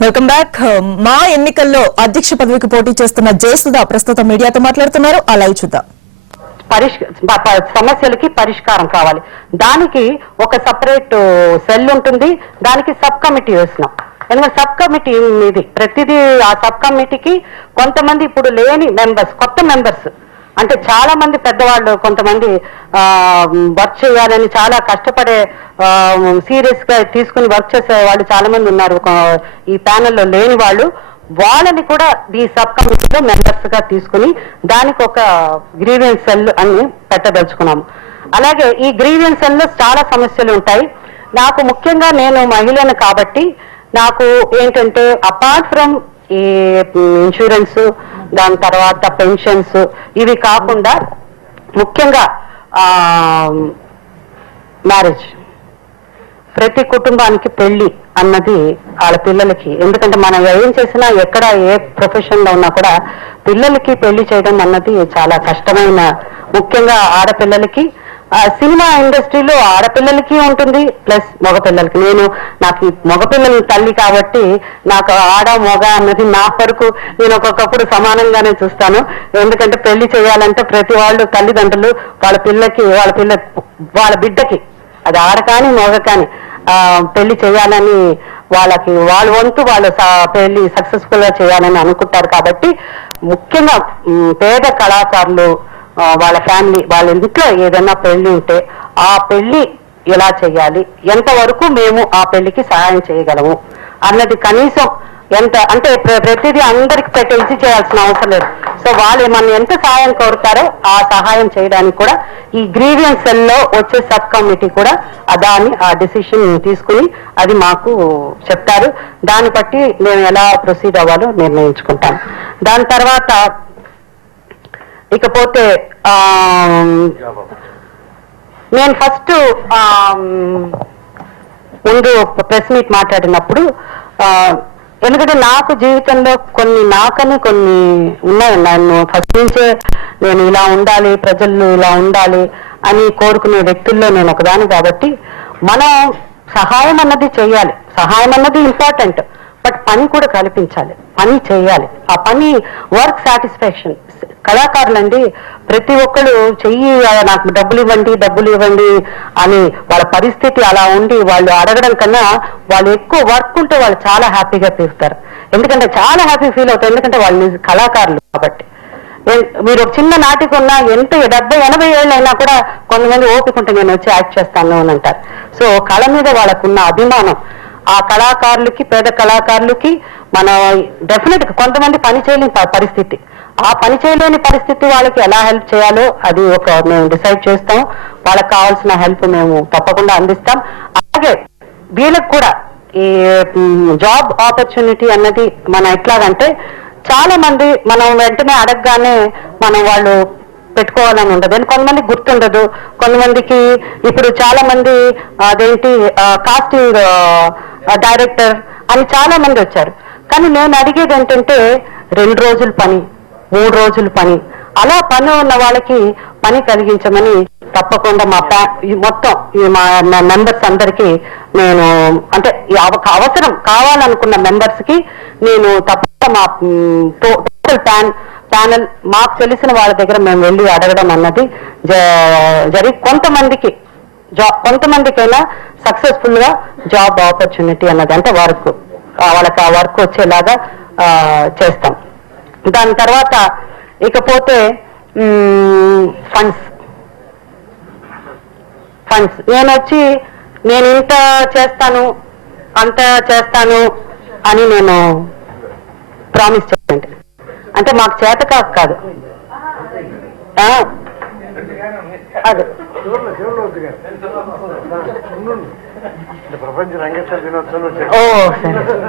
Welcome back. మా ఎన్నికల్లో అధ్యక్ష పదవికి పోటీ చేస్తున్న జయసుధ ప్రస్తుతం మీడియాతో మాట్లాడుతున్నారు. ఆ లైవ్ చూద్దాం. సమస్యలకి పరిష్కారం కావాలి, దానికి ఒక సపరేట్ సెల్ ఉంటుంది, దానికి సబ్ కమిటీ వేసినాం. ఎందుకంటే సబ్ కమిటీ ఇది ప్రతిదీ ఆ సబ్ కమిటీకి కొంతమంది ఇప్పుడు లేని మెంబర్స్, కొత్త మెంబర్స్, అంటే చాలా మంది పెద్దవాళ్ళు కొంతమంది వర్క్ చేయాలని చాలా కష్టపడే సీరియస్ గా తీసుకుని వర్క్ చేసే వాళ్ళు చాలా మంది ఉన్నారు ఈ ప్యానెల్లో లేని వాళ్ళు. వాళ్ళని కూడా ఈ సబ్ కమిటీలో మెంబర్స్ గా తీసుకుని దానికి ఒక గ్రీవియన్స్ సెల్ అని పెట్టదలుచుకున్నాము. అలాగే ఈ గ్రీవియన్స్ సెల్ లో చాలా సమస్యలు ఉంటాయి. నాకు ముఖ్యంగా నేను మహిళను కాబట్టి నాకు ఏంటంటే అపార్ట్ ఫ్రమ్ ఈ ఇన్సూరెన్స్, దాని తర్వాత పెన్షన్స్, ఇవి కాకుండా ముఖ్యంగా మ్యారేజ్, ప్రతి కుటుంబానికి పెళ్లి అన్నది వాళ్ళ పిల్లలకి, ఎందుకంటే మనం ఏం చేసినా ఎక్కడ ఏ ప్రొఫెషన్ లో ఉన్నా కూడా పిల్లలకి పెళ్లి చేయడం అన్నది చాలా కష్టమైన, ముఖ్యంగా ఆడపిల్లలకి. సినిమా ఇండస్ట్రీలో ఆడపిల్లలకి ఉంటుంది ప్లస్ మగపిల్లలకి. నాకు మగపిల్లల తల్లి కాబట్టి నాకు ఆడ మగ అన్నది నా వరకు నేను ఒక్కొక్కప్పుడు సమానంగానే చూస్తాను. ఎందుకంటే పెళ్లి చేయాలంటే ప్రతి వాళ్ళు తల్లిదండ్రులు వాళ్ళ బిడ్డకి, అది ఆడ కానీ మగ కానీ పెళ్లి చేయాలని వాళ్ళకి వాళ్ళ వంతు వాళ్ళు పెళ్లి సక్సెస్ఫుల్ గా చేయాలని అనుకుంటారు. కాబట్టి ముఖ్యంగా పేద కళాకారులు వాళ్ళ ఫ్యామిలీ, వాళ్ళ ఇంట్లో ఏదైనా పెళ్లి ఉంటే ఆ పెళ్లి ఎలా చేయాలి, ఎంతవరకు మేము ఆ పెళ్లికి సహాయం చేయగలము అన్నది కనీసం ఎంత అంటే ప్రతిదీ అందరికి తెలిసి చేయాల్సిన అవసరం లేదు. సో వాళ్ళు మనం ఎంత సహాయం కోరుతారో ఆ సహాయం చేయడానికి కూడా ఈ గ్రీవియన్స్ సెల్ లో వచ్చే సబ్ కమిటీ కూడా ఆ డిసిషన్ తీసుకుని అది మాకు చెప్తారు. దాన్ని బట్టి మేము ఎలా ప్రొసీడ్ అవ్వాలో నిర్ణయించుకుంటాం. దాని తర్వాత ఇకపోతే నేను ఫస్ట్ ముందు ప్రెస్ మీట్ మాట్లాడినప్పుడు ఎందుకంటే నాకు జీవితంలో కొన్ని ఉన్నాయి. నన్ను ఫస్ట్ నుంచే నేను ఇలా ఉండాలి, ప్రజలు ఇలా ఉండాలి అని కోరుకునే వ్యక్తుల్లో నేను ఒకదాని. కాబట్టి మనం సహాయం అన్నది చేయాలి, సహాయం అన్నది ఇంపార్టెంట్, బట్ పని కూడా కల్పించాలి, పని చేయాలి. ఆ పని వర్క్ సాటిస్ఫాక్షన్. కళాకారులండి ప్రతి ఒక్కరు చెయ్యి నాకు డబ్బులు ఇవ్వండి అని వాళ్ళ పరిస్థితి అలా ఉండి వాళ్ళు అడగడం కన్నా వాళ్ళు ఎక్కువ వర్క్ ఉంటే వాళ్ళు చాలా హ్యాపీగా ఫీల్, ఎందుకంటే చాలా హ్యాపీ ఫీల్ అవుతారు. ఎందుకంటే వాళ్ళు కళాకారులు కాబట్టి. మీరు ఒక చిన్న నాటికి ఉన్నా ఎంత 70-80 ఏళ్ళు అయినా కూడా కొంతమంది ఓపిక ఉంటే నేను వచ్చి యాక్ట్ చేస్తాను అని అంటారు. సో కళ మీద వాళ్ళకున్న అభిమానం, ఆ కళాకారులకి, పేద కళాకారులకి మనం డెఫినెట్ గా కొంతమంది పని చేయలేని పరిస్థితి, ఆ పని చేయలేని పరిస్థితి వాళ్ళకి ఎలా హెల్ప్ చేయాలో అది మేము డిసైడ్ చేస్తాం. వాళ్ళకి కావాల్సిన హెల్ప్ మేము తప్పకుండా అందిస్తాం. అలాగే వీళ్ళకి కూడా ఈ జాబ్ ఆపర్చునిటీ అన్నది మనం ఎట్లాగంటే చాలా మంది మనం వెంటనే అడగగానే వాళ్ళు పెట్టుకోవాలని ఉండదు. కొంతమంది గుర్తుండదు, కొంతమందికి ఇప్పుడు చాలా మంది అదేంటి కాస్టింగ్ డైరెక్టర్ అని చాలా మంది వచ్చారు. కానీ నేను అడిగేది ఏంటంటే 2 రోజుల పని, 3 రోజుల పని, అలా పని ఉన్న వాళ్ళకి పని కలిగించమని తప్పకుండా మొత్తం మా మెంబర్స్ అందరికీ నేను అంటే అవసరం కావాలనుకున్న మెంబర్స్ కి నేను తప్పకుండా మా టోటల్ ప్యానల్ మాకు తెలిసిన వాళ్ళ దగ్గర మేము వెళ్ళి అడగడం అన్నది జరిగి కొంతమందికైనా సక్సెస్ఫుల్ గా జాబ్ ఆపర్చునిటీ అన్నది అంటే వాళ్ళకి ఆ వర్క్ వచ్చేలాగా చేస్తాం. దాని తర్వాత ఇకపోతే ఫండ్స్ నేను ఇంత చేస్తాను అంత చేస్తాను అని నేను ప్రామిస్ చేయండి అంటే మాకు చేత కాదు. అదే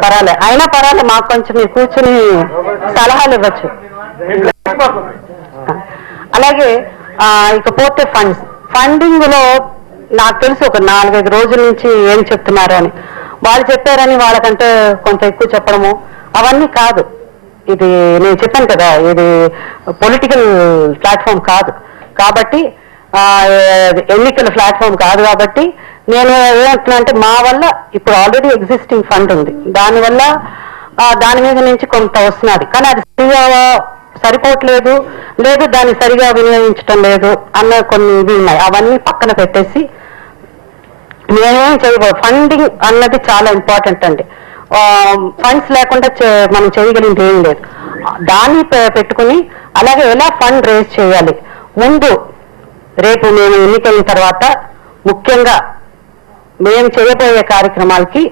పర్వాలేదు, అయినా పర్వాలేదు, మాకు కొంచెం మీరు కూర్చుని సలహాలు ఇవ్వచ్చు. అలాగే ఇకపోతే ఫండింగ్ లో నాకు తెలుసు ఒక 4-5 రోజుల నుంచి ఏం చెప్తున్నారు అని వాళ్ళు చెప్పారని వాళ్ళకంటే కొంత ఎక్కువ చెప్పడము అవన్నీ కాదు. ఇది నేను చెప్పాను కదా, ఇది పొలిటికల్ ప్లాట్ఫామ్ కాదు కాబట్టి, ఎన్నికల ప్లాట్ఫామ్ కాదు కాబట్టి నేను ఏమంటున్నా అంటే మా వల్ల ఇప్పుడు ఆల్రెడీ ఎగ్జిస్టింగ్ ఫండ్ ఉంది, దానివల్ల దాని మీద నుంచి కొంత వస్తున్నది, కానీ అది సరిపోవట్లేదు, లేదు దాన్ని సరిగా వినియోగించడం లేదు అన్న కొన్ని ఇవి ఉన్నాయి. అవన్నీ పక్కన పెట్టేసి మేమేం చేయబోదు. ఫండింగ్ అన్నది చాలా ఇంపార్టెంట్ అండి. ఫండ్స్ లేకుండా మనం చేయగలిగింది ఏం లేదు. దాన్ని పెట్టుకుని అలాగే ఎలా ఫండ్ రేజ్ చేయాలి, ముందు రేపు మేము ఎన్నికైన తర్వాత ముఖ్యంగా మేము చేయబోయే కార్యక్రమాలకి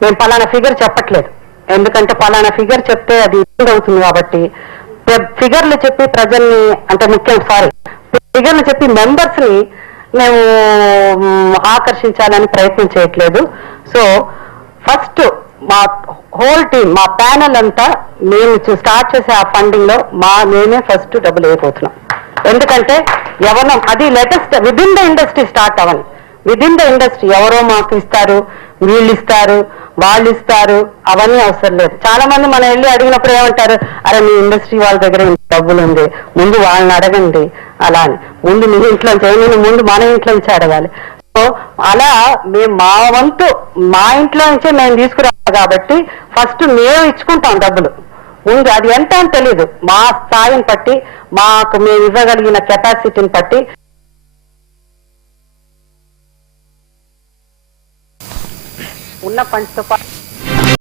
మేము పలానా ఫిగర్ చెప్పట్లేదు, ఎందుకంటే పలానా ఫిగర్ చెప్తే అది ఇబ్బంది అవుతుంది కాబట్టి ఫిగర్లు చెప్పి ప్రజల్ని అంటే ఫిగర్లు చెప్పి మెంబర్స్ ని మేము ఆకర్షించాలని ప్రయత్నం చేయట్లేదు. సో ఫస్ట్ మా హోల్ టీమ్, మా ప్యానల్ అంతా మేము స్టార్ట్ చేసే ఆ ఫండింగ్ లో మేమే ఫస్ట్ డబ్బులు వేయబోతున్నాం. ఎందుకంటే ఎవరో అది latest within the industry start అవ్వని, విదిన్ ద ఇండస్ట్రీ ఎవరో మాకు ఇస్తారు, వీళ్ళు ఇస్తారు, వాళ్ళు ఇస్తారు, అవన్నీ అవసరం లేదు. చాలా మంది మనం వెళ్ళి అడిగినప్పుడు ఏమంటారు, అరే మీ ఇండస్ట్రీ వాళ్ళ దగ్గర డబ్బులు ఉంది, ముందు వాళ్ళని అడగండి, అలా అని. ముందు మీ ఇంట్లో నుంచి, ముందు మన ఇంట్లో నుంచి అడగాలి. సో అలా మేము మా వంతు మా ఇంట్లో నుంచే మేము తీసుకురావాలి కాబట్టి ఫస్ట్ మేము ఇచ్చుకుంటాం డబ్బులు. ముందు అది ఎంత అని తెలియదు, మా స్థాయిని బట్టి, మాకు మేము ఇవ్వగలిగిన కెపాసిటీని బట్టి ఉన్న ఫండ్స్ తో పాటు